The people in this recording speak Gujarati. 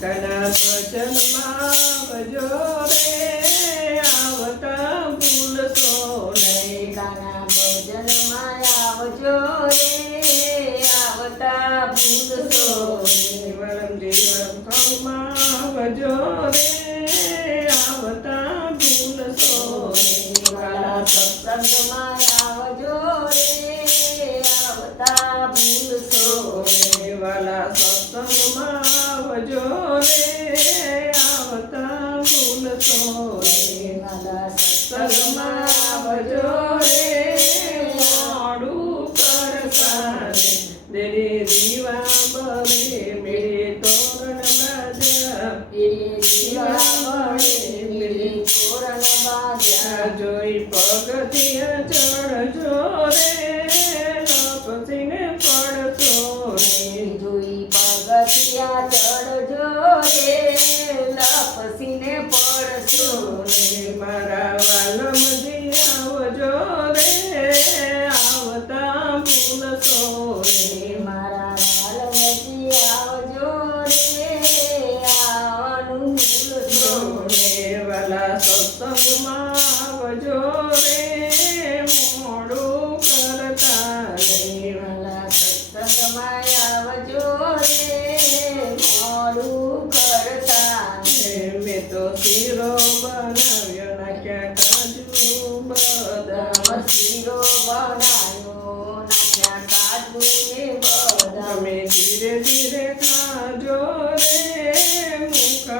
કાના ભજનમાં આવજો રે આવતા ભૂલશો નહીં. કાના ભજનમાં આવજો રે આવતા ભૂલશો નહીં. વળમજી વળમમાં આવજો રે આવતા ભૂલશો નહીં. વાલા સત્સંગમાં આવજો રે આવતા ભૂલશો નહીં. વાલા સત્સંગમાં આવજો રે આવતા ભૂલશો નહીં. વાલા સત્સંગમાં આવજો રે મોડું કરતા નહીં. દેરી દીવા બળે મેળે તોરણ બાજા દીવા બળે મેળે તોરણ બાજા. જોઈ પગથિયા ચડજો રે લપસીને પડશો નહીં. જોઈ પગથિયા ચડજો રે લપસીને પડશો નહીં. મારા વાલમજી આવજો રે આવતા ભૂલશો નહીં. મારા વાલમજી આવજો રે આવવાનું ભૂલશો નહીં. વાલા સત્સંગમાં આવજો રે મોડું કરતા નહીં. વાલા સત્સંગમાં આવજો રે મોડું કરતા નહીં. મેં તો શીરો બનાવ્યો નાખ્યા કાજુ બદામ. શીરો બનાવ્યો નાખ્યા કાજુ ને બદામ. તમે ધીરે ધીરે ખાજો રે મુખ